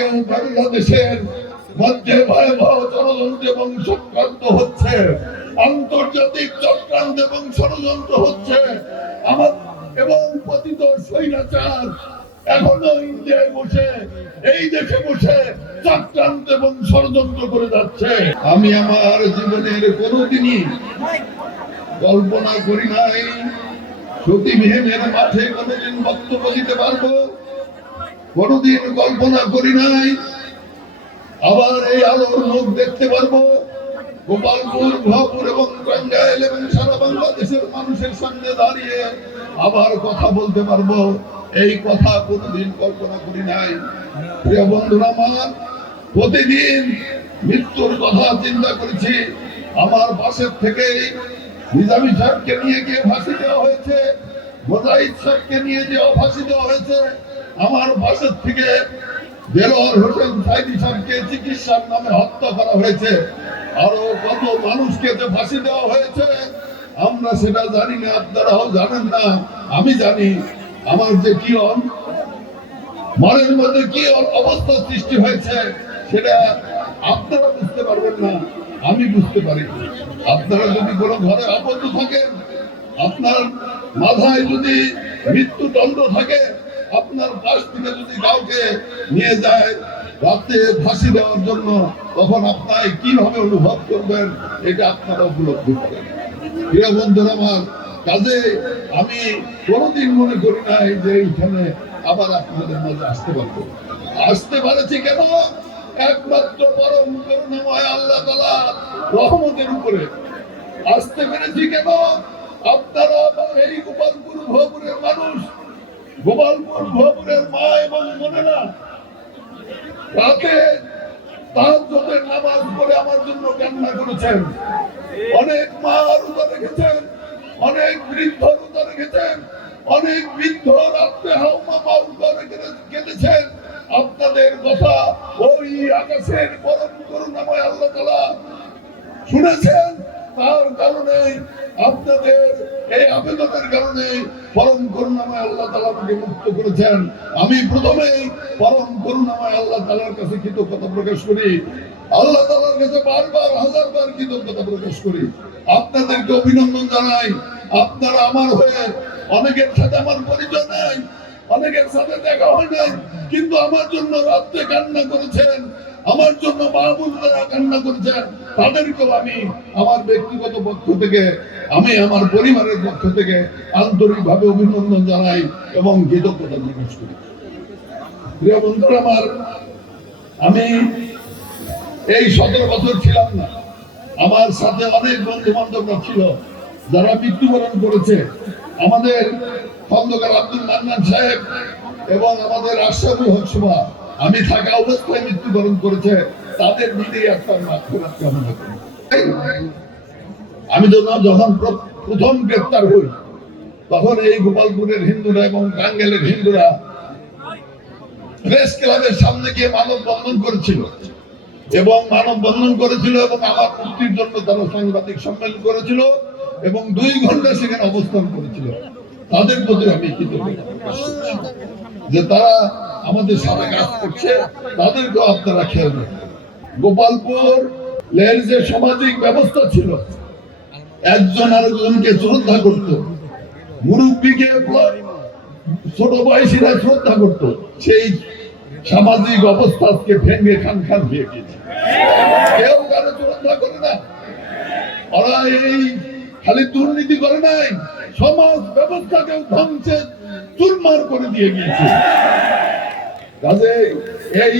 আজকেও বাংলাদেশের মধ্যে ভয়াবহ ষড়যন্ত্র এবং চক্রান্ত হচ্ছে, আন্তর্জাতিক চক্রান্ত এবং ষড়যন্ত্র হচ্ছে আমার এবং পতিত স্বৈরাচার এখনো ইন্ডিয়ায় বসে, এই দেশে বসে চক্রান্ত এবং ষড়যন্ত্র করে যাচ্ছে। আমি আমার জীবনের কোনোদিনই কল্পনা করি নাই সতীবিহীনের মাঠে কোনোদিন বক্তব্য দিতে পারবো, কোনোদিন কল্পনা করি নাই আবার এই আলোর মুখ দেখতে পারবো, গোপালপুর, ভরপুর এবং টাঙ্গাইল এবং সারা বাংলাদেশের মানুষের সামনে দাঁড়িয়ে আবার কথা বলতে পারবো, এই কথা কোনোদিন কল্পনা করি নাই। প্রিয় বন্ধুরা আমার, প্রতিদিন মৃত্যুর কথা চিন্তা করেছি। আমার পাশের থেকে নিজামী সাহেবকে নিয়ে গিয়ে ফাঁসি দেওয়া হয়েছে, মোজাহিদ সাহেবকে নিয়ে যে ফাঁসি দেওয়া হয়েছে, আমার পাশের থেকে দেলোয়ার হোসেন সাইদি সাহেবকে চিকিৎসার নামে হত্যা করা হয়েছে, আরো কত মানুষকে যে ফাঁসি দেওয়া হয়েছে আমরা সেটা জানি না, আপনারাও জানেন না, আমি জানি। আমার যে কি মনের মধ্যে কি অবস্থা সৃষ্টি হয়েছে সেটা আপনারা বুঝতে পারবেন না, আমি বুঝতে পারি। আপনারা যদি কোনো ঘরে আবদ্ধ থাকেন, আপনার মাথায় যদি মৃত্যুদণ্ড থাকে, আপনার পাশ থেকে যদি কাউকে নিয়ে যায় রাতে ফাঁসি দেওয়ার জন্য, তখন আপনার কিভাবে অনুভব করবেন এটা আপনারা উপলব্ধি করেন। প্রিয় বন্ধুরা আমার, কাজে আমি কোনোদিন মনে করি নাই যে এইখানে আবার আপনাদের মাঝে আসতে পারবো। আসতে পারেছি কেন? একমাত্র পরম করুণাময় আল্লাহ তাআলা রহমতের উপরে আসতে পেরেছি। কেন? আপনারা এই গোপালপুর ভরপুরের মানুষ, গোপালপুর ভরপুরের মা এবং বোনেরা রাতে তাহাজ্জুদের নামাজ পড়ে আমার জন্য কান্না করেছেন। অনেক মা রোজা রেখেছেন, অনেক বৃদ্ধ রোজা রেখেছেন, অনেক বৃদ্ধ রাত্রে হাউমা পাউল করে কেঁদেছেন। আপনাদের কথা ওই আকাশের পরম করুণাময় আল্লাহ তাআলা শুনেছেন, তার কারণে আপনাদের এই আবেদনের কারণে পরম করুণাময় আল্লাহ তাআলা আমাকে মুক্ত করেছেন। আমি প্রথমেই পরম করুণাময় আল্লাহ তাআলার কাছে কৃতজ্ঞতা প্রকাশ করি, আল্লাহ তাআলার কাছে বারবার হাজারবার কৃতজ্ঞতা প্রকাশ করি। আপনাদেরকে অভিনন্দন জানাই। আপনারা আমার হয়ে, অনেকের সাথে আমার পরিচয় নাই, অনেকের সাথে দেখা হয় নাই, কিন্তু আমার জন্য রাত্রে কান্না করেছেন, আমার জন্য মাহবুবরা কান্না করেছেন। তাদেরকেও আমি আমার ব্যক্তিগত পক্ষ থেকে, আমি আমার পরিবারের পক্ষ থেকে আন্তরিকভাবে অভিনন্দন জানাই এবং কৃতজ্ঞতা প্রকাশ করি। প্রিয় বন্ধুরা আমার, আমি এই 17 বছর ছিলাম না, আমার সাথে অনেক বন্ধু বান্ধবরা ছিল যারা মৃত্যুবরণ করেছে। আমাদের খন্দকার আব্দুল মান্নান সাহেব এবং আমাদের আশরাফুল হক সুভা আমি থাকা অবস্থায় মৃত্যুবরণ করেছে, তাদের নিজেই আত্মার মাগফিরাত কামনা করি। আমি তো যখন প্রথম গ্রেপ্তার হই, তখন এই গোপালপুরের হিন্দুরা এবং টাঙ্গাইলের হিন্দুরা প্রেস ক্লাবের সামনে গিয়ে মানববন্ধন করেছিল এবং আমার মুক্তির জন্য তারা সাংবাদিক সম্মেলন করেছিল এবং 2 ঘন্টা সেখানে অবস্থান করেছিল। তাদের প্রতি আমি কৃতজ্ঞতা প্রকাশ করছি যে তারা আমাদের সাথে কাজ করছে, তাদেরকেও আপনারা খেয়াল রাখবেন। গোপালপুর লের যে সামাজিক ব্যবস্থা ছিল, একজন আরেকজনকে শ্রদ্ধা করত, মুরব্বীকে ছোট বয়সীরা শ্রদ্ধা করত, সেই সামাজিক অবস্থা আজকে ভেঙে খান খান হয়ে গেছে। কেউ কারো শ্রদ্ধা করে না। ওরা এই খালি দুর্নীতি করে নাই, সমাজ ব্যবস্থাকেও ধ্বংসে চুরমার করে দিয়ে গিয়েছে। কাজে এই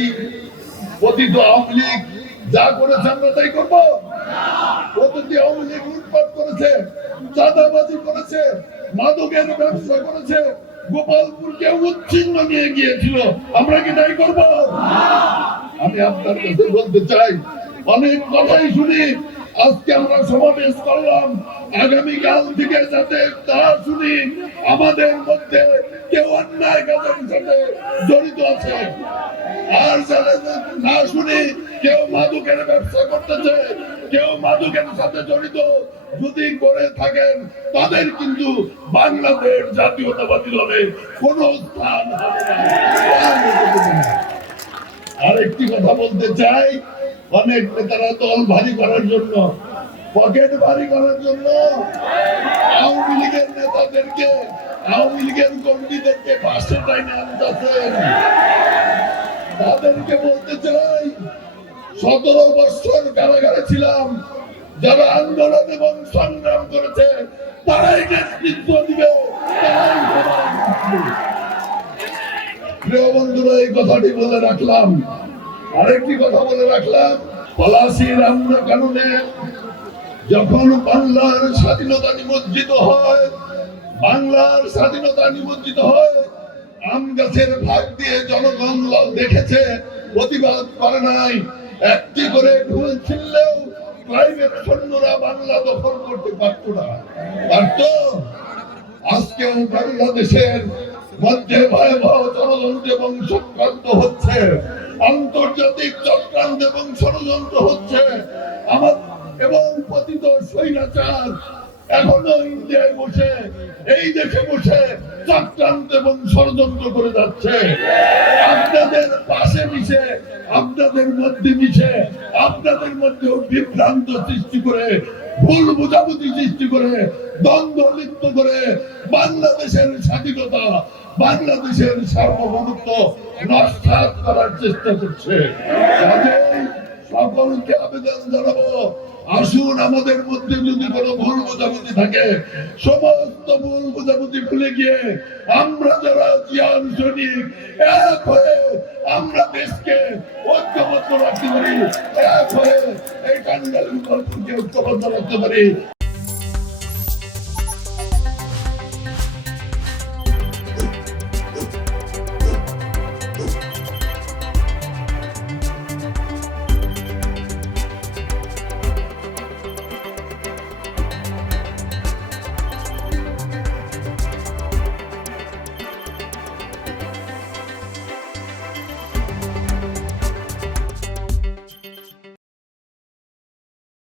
পতিত আওয়ামী লীগ যা করেছে আমরা তাই করবো? পতিত আওয়ামী লীগ লুটপাট করেছে, চাঁদাবাজি করেছে, মাদকের ব্যবসা করেছে, গোপালপুরকে উচ্ছিন্ন নিয়ে গিয়েছিল, আমরা কি তাই করবো? আমি আপনার কাছে বলতে চাই, অনেক কথাই শুনি, আজকে আমরা সমাবেশ করলাম, আগামীকাল থেকে যাতে তা শুনি আমাদের মধ্যে কেউ অন্যায় কাজের সাথে জড়িত আছে, আর যাতে না শুনি কেউ মাদকের ব্যবসা করতেছে, কেউ মাদকের সাথে জড়িত যদি করে থাকেন, তাদের কিন্তু বাংলাদেশ জাতীয়তাবাদী দলে কোনো স্থান হবে না। আরেকটি কথা বলতে চাই, অনেক নেতারা দল ভারী করার জন্য, পকেট ভারী করার জন্য আওয়ামী লীগের নেতাদেরকে, আওয়ামী লীগের কর্মীদেরকে পাশে টাইনে আনতেছেন। তাদেরকে বলতে চাই, 17 বছর কারাগারে ছিলাম, যারা আন্দোলন এবং সংগ্রাম করেছে তারাই নেতৃত্ব দিবে, তারাই প্রিয় বন্ধুরা, এই কথাটি বলে রাখলাম। আরেকটি কথা বলে রাখলাম, পলাশীর আমরা কারণে যখন বাংলার স্বাধীনতা নিমজ্জিত হয়, বাংলার স্বাধীনতা নিমজ্জিত হয়, আম গাছের ভাগ দিয়ে জনগণ দেখেছে, প্রতিবাদ করে নাই। একটি করে ঢুল ছিললেও প্রাইভেট সৈন্যরা বাংলা দখল করতে পারত না, পারত। আজকেও বাংলাদেশের মধ্যে ভয়াবহ ষড়যন্ত্র এবং চক্রান্ত হচ্ছে, আন্তর্জাতিক চক্রান্ত এবং ষড়যন্ত্র হচ্ছে। আমার এবং পতিত স্বৈরাচার এখনো ইন্ডিয়ায় বসে, এই দেশে বসে চক্রান্ত এবং ষড়যন্ত্র করে যাচ্ছে। আপনাদের পাশে মিশে, আপনাদের মধ্যে মিশে, আপনাদের মধ্যেও বিভ্রান্ত সৃষ্টি করে, ভুল বোঝাবুঝি সৃষ্টি করে, দ্বন্দ্ব লিপ্ত করে বাংলাদেশের স্বাধীনতা, বাংলাদেশের সার্বভৌমত্ব নস্যাৎ করার চেষ্টা করছে। কাজেই সকলকে আবেদন জানাবো, আসুন আমাদের মধ্যে যদি কোনো ভুল বোঝাবুঝি থাকে, সমস্ত ভুল বোঝাবুঝি ভুলে গিয়ে আমরা যারা জিয়ার সৈনিক, এক হয়ে আমরা দেশকে ঐক্যবদ্ধ রাখতে পারি, এক হয়ে এই টাঙ্গাইল ঐক্যবদ্ধ রাখতে পারি।